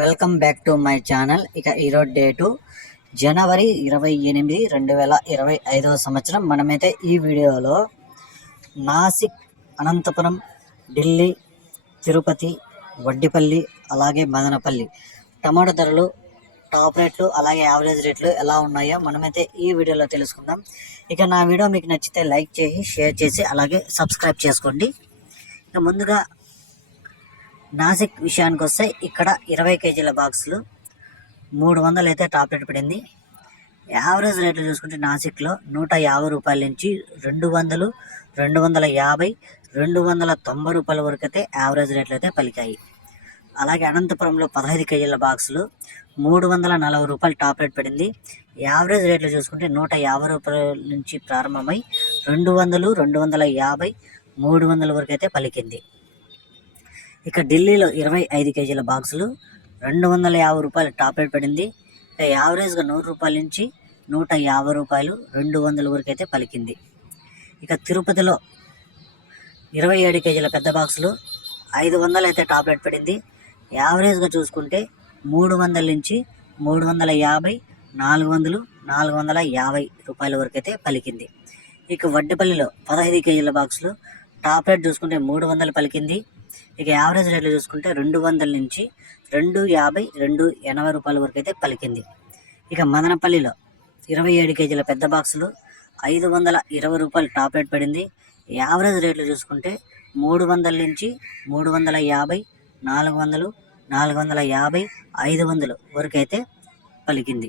Welcome back to my channel. ఇక ఈరోజు date జనవరి ఇరవై ఎనిమిది రెండు వేల ఇరవై ఐదవ సంవత్సరం. మనమైతే ఈ వీడియోలో నాసిక్ అనంతపురం ఢిల్లీ తిరుపతి వడ్డిపల్లి అలాగే మదనపల్లి. టమాటో ధరలు టాప్ రేట్లు అలాగే యావరేజ్ రేట్లు ఎలా ఉన్నాయో మనమైతే ఈ వీడియోలో తెలుసుకుందాం. ఇక నా వీడియో మీకు నచ్చితే లైక్ చేసి షేర్ చేసి అలాగే సబ్స్క్రైబ్ చేసుకోండి. ఇక ముందుగా నాసిక్ విషయానికి వస్తే ఇక్కడ ఇరవై కేజీల బాక్సులు మూడు వందలు అయితే టాప్ రేట్ పడింది. యావరేజ్ రేట్లు చూసుకుంటే నాసిక్లో నూట యాభై రూపాయల నుంచి రెండు వందలు రెండు వందల యాభై రెండు వందల తొంభై రూపాయల వరకు అయితే యావరేజ్ రేట్లు అయితే పలికాయి. అలాగే అనంతపురంలో పదహైదు కేజీల బాక్సులు మూడు వందల నలభై రూపాయలు టాప్ రేట్ పడింది. యావరేజ్ రేట్లు చూసుకుంటే నూట యాభై రూపాయల నుంచి ప్రారంభమై రెండు వందలు రెండు వందల యాభై మూడు వందల వరకు అయితే పలికింది. ఇక ఢిల్లీలో ఇరవై ఐదు కేజీల బాక్సులు రెండు వందల యాభై రూపాయలు టాప్ రేట్ పడింది. ఇక యావరేజ్గా నూరు రూపాయల నుంచి నూట యాభై రూపాయలు రెండు వందల వరకు అయితే పలికింది. ఇక తిరుపతిలో ఇరవై ఏడు కేజీల పెద్ద బాక్సులు ఐదు వందలు అయితే టాప్ రేట్ పడింది. యావరేజ్గా చూసుకుంటే మూడు వందల నుంచి మూడు వందల యాభై నాలుగు వందలు నాలుగు వందల యాభై రూపాయల వరకు అయితే పలికింది. ఇక వడ్డిపల్లిలో పదహైదు కేజీల బాక్సులు టాప్ రేట్ చూసుకుంటే మూడు వందలు పలికింది. ఇక యావరేజ్ రేట్లు చూసుకుంటే రెండు వందల నుంచి రెండు యాభై రెండు ఎనభై రూపాయల వరకు అయితే పలికింది. ఇక మదనపల్లిలో ఇరవై ఏడు కేజీల పెద్ద బాక్సులు ఐదు వందల ఇరవై రూపాయలు టాప్ రేట్ పడింది. యావరేజ్ రేట్లు చూసుకుంటే మూడు వందల నుంచి మూడు వందల యాభై నాలుగు వందలు నాలుగు వందల యాభై ఐదు వందలు వరకు అయితే పలికింది.